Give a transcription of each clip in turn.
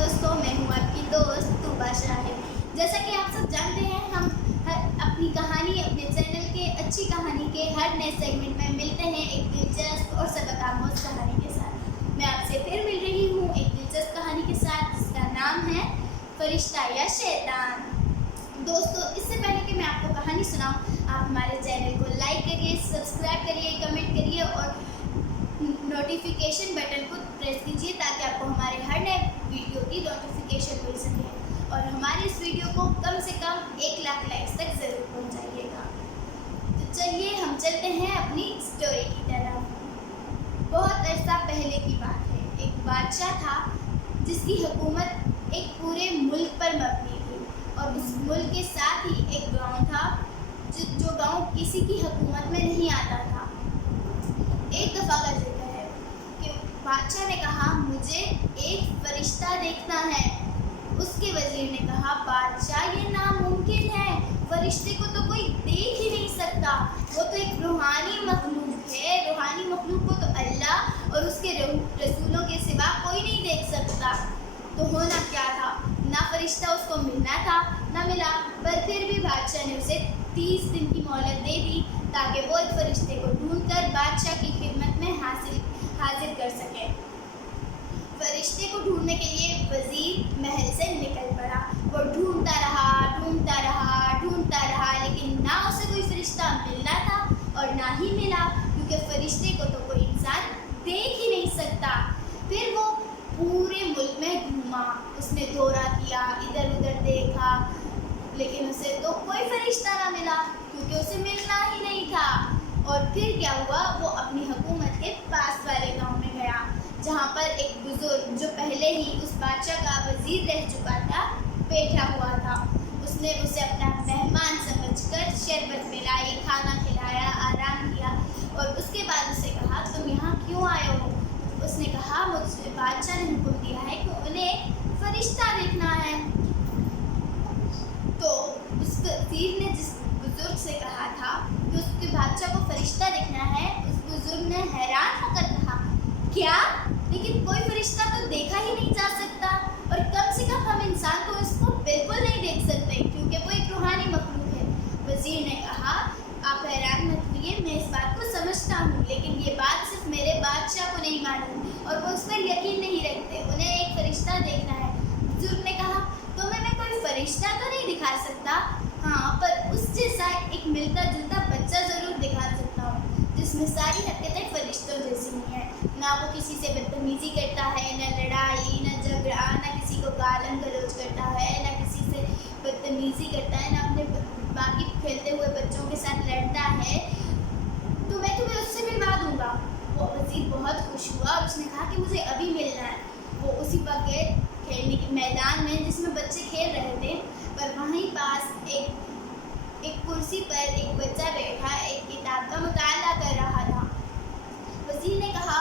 दोस्तों, मैं हूँ आपकी दोस्त तूबा शाहिद। जैसा कि आप सब जानते हैं, हम अपनी कहानी अपने चैनल के अच्छी कहानी के हर नए सेगमेंट में मिलते हैं एक दिलचस्प और सबक आमोज कहानी के साथ। मैं आपसे फिर मिल रही हूँ एक दिलचस्प कहानी के साथ जिसका नाम है फरिश्ता या शैतान। दोस्तों, इससे पहले कि मैं आपको कहानी सुनाऊँ, आप हमारे चैनल को लाइक करिए, सब्सक्राइब करिए, कमेंट करिए और नोटिफिकेशन बटन को प्रेस कीजिए ताकि आपको हमारे हर नए वीडियो की नोटिफिकेशन मिल सके और हमारे इस वीडियो को कम से कम 1 लाख लाइक्स तक ज़रूर पहुंचाइएगा। तो चलिए हम चलते हैं अपनी स्टोरी की तरफ। बहुत अरसा पहले की बात है। एक बादशाह था जिसकी हुकूमत एक पूरे मुल्क पर मबनी थी और उस मुल्क के साथ ही एक गाँव था जो गाँव किसी की हुकूमत में नहीं आता था। एक दफ़ा का जिक्र है कि बादशाह ने कहा, मुझे एक फरिश्ता देखना है। उसके वजीर ने कहा, बादशाह ये नामुमकिन है, फरिश्ते को तो कोई देख ही नहीं सकता, वो तो एक रूहानी मखलूक है, रूहानी मखलूक को तो अल्लाह और उसके रसूलों के सिवा कोई नहीं देख सकता। तो होना क्या था, ना फरिश्ता उसको मिलना था ना मिला, पर फिर भी बादशाह ने उसे 30 दिन की मोहलत दे दी ताकि वो एक फरिश्ते को ढूंढकर बादशाह की खिदमत में हाजिर कर सके। फरिश्ते को ढूंढने के लिए वजीर महल से निकल पड़ा। वो ढूंढता रहा, लेकिन ना उसे कोई फरिश्ता मिलना था और ना ही मिला, क्योंकि फरिश्ते को तो कोई इंसान देख ही नहीं सकता। फिर वो पूरे मुल्क में घूमा, उसने दौरा किया, इधर उधर देखा, लेकिन उसे तो कोई फरिश्ता ना मिला क्योंकि उसे मिलना ही नहीं था। और फिर क्या हुआ, वो अपनी हुकूमत के पास वाले गांव में गया जहां पर एक बुजुर्ग जो पहले ही उस बादशाह का वजीर रह चुका था बैठा हुआ था। उसने उसे अपना मेहमान समझकर शरबत पिलाई, खाना खिलाया, आराम किया और उसके बाद उसे कहा, तुम यहाँ क्यों आए हो? उसने कहा, मुझे बादशाह ने हुक्म दिया है कि उन्हें फरिश्ता देखना है। तो उस वजीर ने जिस बुजुर्ग से कहा था कि उसके बादशाह को फरिश्ता देखना है, उस बुजुर्ग ने हैरान होकर कहा, क्या? लेकिन कोई फरिश्ता तो देखा ही नहीं जा सकता और कम से कम हम इंसान को इसको बिल्कुल नहीं देख सकते क्योंकि वो एक रूहानी मखलूक है। वजीर ने कहा, आप हैरान मत होइए, मैं इस बात को समझता हूँ, लेकिन ये बात सिर्फ मेरे बादशाह को नहीं मालूम और वो उस पर यकीन नहीं रखते, उन्हें एक फरिश्ता देखना है। बुजुर्ग ने कहा, तो मैं कोई फरिश्ता तो नहीं दिखा सकता, हाँ, पर उस जैसा एक मिलता जुलता बच्चा ज़रूर दिखा सकता हूँ जिसमें सारी हरकतें फरिश्तों जैसी ही हैं। ना वो किसी से बदतमीज़ी करता है, ना लड़ाई, ना झगड़ा, ना किसी को गालन गलौज करता है, ना किसी से बदतमीज़ी करता है, ना अपने बाकी खेलते हुए बच्चों के साथ लड़ता है। तो मैं तुम्हें उससे मिलवा दूँगा। वो वज़ीर बहुत खुश हुआ और उसने कहा कि मुझे अभी मिलना है। वो उसी वक्त गए खेलने के मैदान में जिसमें बच्चे खेल रहे थे, पर वहीं पास एक कुर्सी पर एक बच्चा बैठा एक किताब का मुताला कर रहा था। वज़ीर ने कहा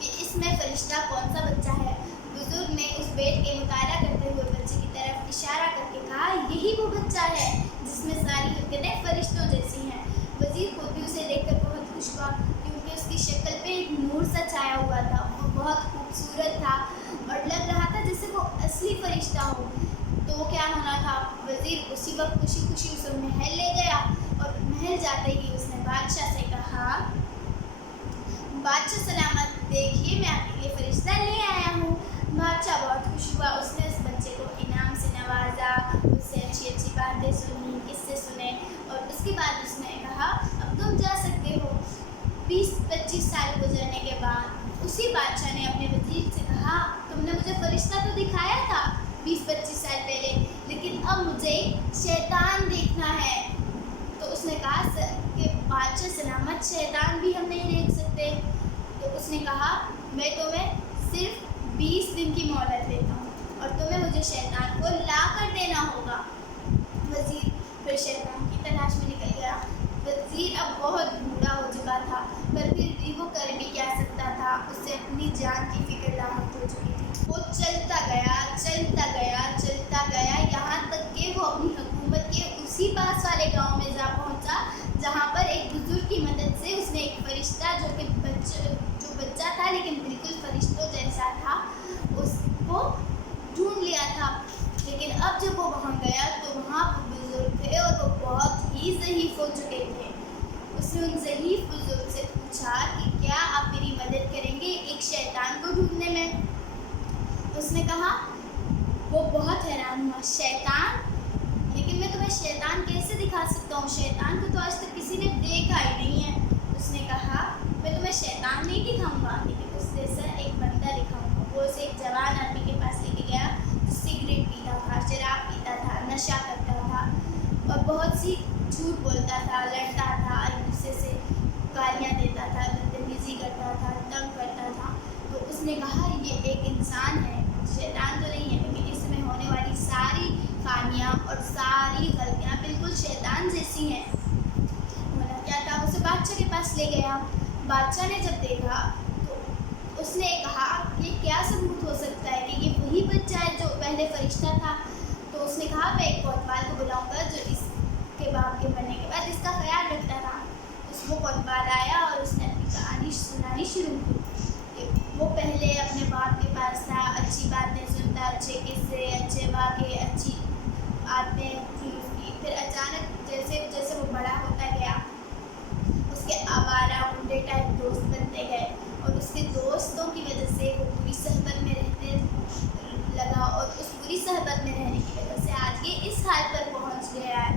कि इसमें फरिश्ता कौन सा बच्चा है? बुजुर्ग ने उस बैठ के मुताला करते हुए बच्चे की तरफ इशारा करके कहा, यही वो बच्चा है जिसमें सारी हरकतें फरिश्तों जैसी हैं। वज़ीर खुद भी उसे देखकर बहुत खुश हुआ क्योंकि उसकी शक्ल पे एक नूर सा छाया हुआ था। वो बहुत खूबसूरत था और लग रहा था जैसे वो असली फरिश्ता हो। तो क्या होना था, वज़ीर उसी वक्त खुशी खुशी उसे महल ले गया और महल जाते ही उसने बादशाह से कहा, बादशाह सलामत, देखिए मैं आपके लिए फरिश्ता ले आया हूँ। बादशाह बहुत खुश हुआ, उसने उस बच्चे को इनाम से नवाजा, उससे अच्छी अच्छी बातें सुनी, किस्से सुने और उसके बाद उसने कहा, अब तुम जा सकते हो। 20-25 साल गुजरने के बाद उसी बादशाह ने अपने वज़ीर से कहा, तुमने मुझे फरिश्ता तो दिखाया था 20-25 साल पहले, लेकिन अब मुझे शैतान देखना है। तो उसने कहा कि बादशाह सलामत, शैतान भी हम नहीं देख सकते। तो उसने कहा, मैं तुम्हें सिर्फ 20 दिन की मोहलत देता हूँ और तुम्हें मुझे शैतान को ला कर देना होगा। वज़ीर फिर शैतान की तलाश में निकल गया। वज़ीर अब बहुत बूढ़ा हो चुका था, पर फिर भी वो कर भी क्या सकता था, उससे अपनी जान की फिक्र लाहक हो चुकी थी। वो चलता गया, यहाँ तक कि वो अपनी हुकूमत के उसी पास वाले गांव में जा पहुंचा जहां पर एक बुजुर्ग की मदद से उसने एक फरिश्ता जो बच्चा था लेकिन बिल्कुल फरिश्तों जैसा था, उसको ढूंढ शैतान, लेकिन मैं तुम्हें शैतान कैसे दिखा सकता हूँ, शैतान को तो आज तक किसी ने देखा ही नहीं है। उसने कहा मैं तुम्हें शैतान नहीं दिखाऊंगा, लेकिन उस जैसा एक बंदा दिखाऊंगा। वो उसे एक जवान आदमी के पास लेके गया जो सिगरेट पीता था, शराब पीता था, नशा करता था और बहुत सी झूठ बोलता था, लड़ता था, एक दूसरे से गालियाँ देता था, बदतमीजी करता था, तंग करता था। तो उसने कहा ये एक इंसान है, शैतान तो नहीं है, लेकिन इसमें होने वाली सारी खामियाँ और सारी गलतियाँ बिल्कुल शैतान जैसी हैं। होना क्या था, उसे बादशाह के पास ले गया। बादशाह ने जब देखा तो उसने कहा ये क्या सबूत हो सकता है कि ये वही बच्चा है जो पहले फरिश्ता था। तो उसने कहा मैं एक कोतवाल को बुलाऊंगा जो इसके बाप के मरने के बाद इसका ख्याल रखता था। वो कोतवाल आया और उसने अपनी कहानी सुनानी शुरू की। वो पहले अपने बाप के पास था, अच्छी बातें सुनता, अच्छे किस्से, अच्छे वाक़े, अच्छी आदतें थी उसकी। फिर अचानक जैसे जैसे वो बड़ा होता गया, उसके आवारा गुंडे टाइप दोस्त बनते गए और उसके दोस्तों की वजह से वो बुरी सहबत में रहने लगा और उस बुरी सहबत में रहने की वजह से आज ये इस हाल पर पहुंच गया है।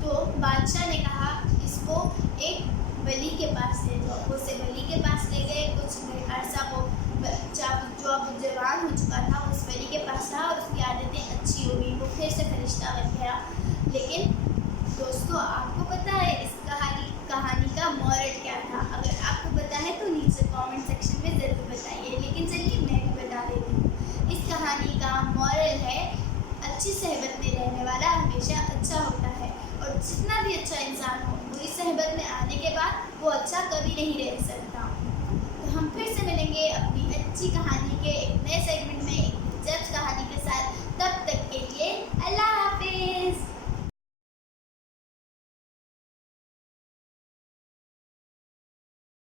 तो बादशाह ने कहा इसको एक वली के पास ले जाओ। वो उसे वली के पास ले गए। कुछ अरसा वो बच्चा जो अब जवान हो चुका था उस वली के पास रहा और उसकी आदतें अच्छी हो गई, वो फिर से फरिश्ता बन गया। लेकिन दोस्तों आपको पता है इस कहानी का मॉरल क्या था? अगर आपको पता है तो नीचे कमेंट सेक्शन में ज़रूर बताइए। लेकिन चलिए मैं भी बता देती हूँ। इस कहानी का मॉरल है अच्छी सहबत में रहने वाला हमेशा अच्छा होता है और जितना भी अच्छा इंसान हो बुरी सहबत में आने के बाद वो अच्छा कभी नहीं रह सकता। तो हम फिर से मिलेंगे अपनी अच्छी कहानी के एक नए सेगमेंट